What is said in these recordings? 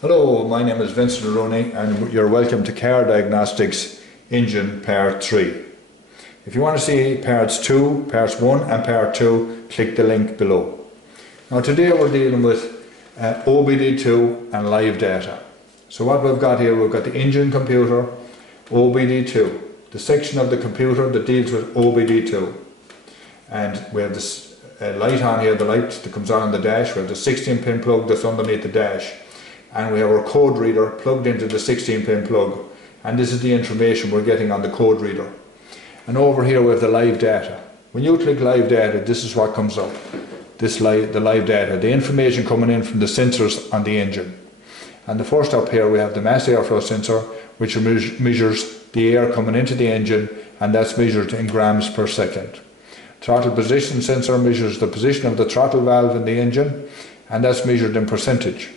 Hello, my name is Vincent Rooney and you're welcome to Car Diagnostics Engine Part 3. If you want to see Parts 1 and Part 2, click the link below. Now today we're dealing with OBD2 and live data. So what we've got here, we've got the engine computer, OBD2, the section of the computer that deals with OBD2. And we have this light on here, the light that comes on the dash. We have the 16-pin plug that's underneath the dash. And we have our code reader plugged into the 16-pin plug, and this is the information we're getting on the code reader. And over here we have the live data. When you click live data, this is what comes up. The live data, the information coming in from the sensors on the engine. And the first up here we have the mass airflow sensor, which measures the air coming into the engine, and that's measured in grams per second. Throttle position sensor measures the position of the throttle valve in the engine, and that's measured in percentage.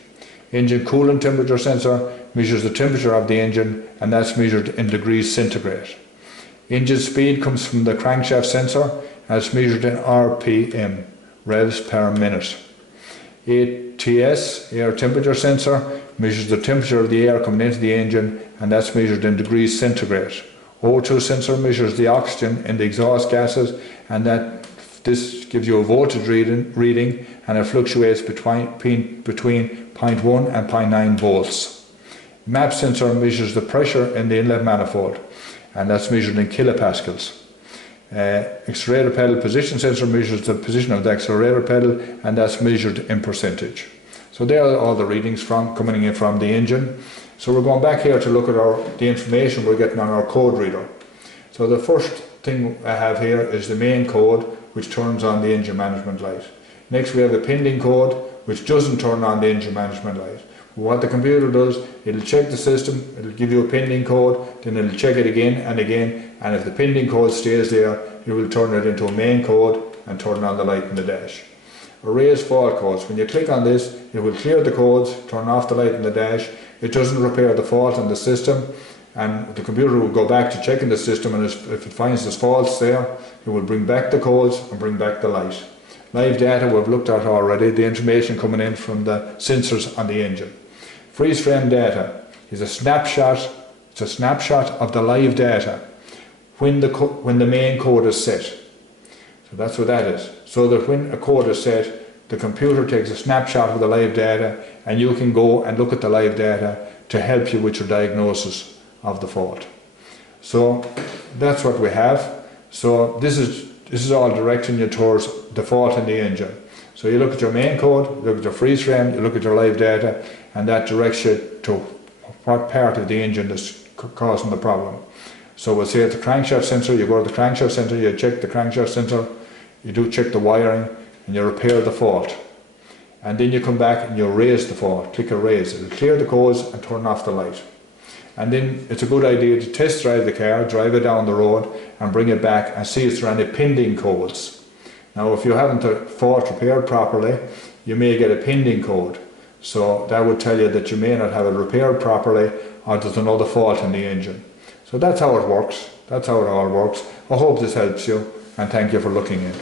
Engine coolant temperature sensor measures the temperature of the engine, and that's measured in degrees centigrade. Engine speed comes from the crankshaft sensor, and it's measured in RPM, revs per minute. ATS, air temperature sensor, measures the temperature of the air coming into the engine, and that's measured in degrees centigrade. O2 sensor measures the oxygen in the exhaust gases, and this gives you a voltage reading, and it fluctuates between 0.1 and 0.9 volts. MAP sensor measures the pressure in the inlet manifold, and that's measured in kilopascals. Accelerator pedal position sensor measures the position of the accelerator pedal, and that's measured in percentage. So there are all the readings coming in from the engine. So we're going back here to look at the information we're getting on our code reader. So the first thing I have here is the main code, which turns on the engine management light. Next we have a pending code, which doesn't turn on the engine management light. What the computer does, it'll check the system, it'll give you a pending code, then it'll check it again, and if the pending code stays there, it will turn it into a main code and turn on the light in the dash. Erase fault codes. When you click on this, it will clear the codes, turn off the light in the dash. It doesn't repair the fault in the system, and the computer will go back to checking the system, and if it finds there's faults there, it will bring back the codes and bring back the light. Live data we've looked at already, the information coming in from the sensors on the engine. Freeze frame data is a snapshot. It's a snapshot of the live data when the main code is set. So that's what that is. So that when a code is set, the computer takes a snapshot of the live data, and you can go and look at the live data to help you with your diagnosis of the fault. So that's what we have. So this is all directing you towards the fault in the engine. So you look at your main code, you look at your freeze frame, you look at your live data, and that directs you to what part of the engine is causing the problem. So we'll say at the crankshaft sensor, you go to the crankshaft sensor, you check the crankshaft sensor, you do check the wiring, and you repair the fault. And then you come back and you erase the fault, click erase. It'll clear the codes and turn off the light. And then it's a good idea to test drive the car, drive it down the road and bring it back and see if there are any pending codes. Now if you haven't the fault repaired properly, you may get a pending code. So that would tell you that you may not have it repaired properly, or there's another fault in the engine. So that's how it works. That's how it all works. I hope this helps you, and thank you for looking in.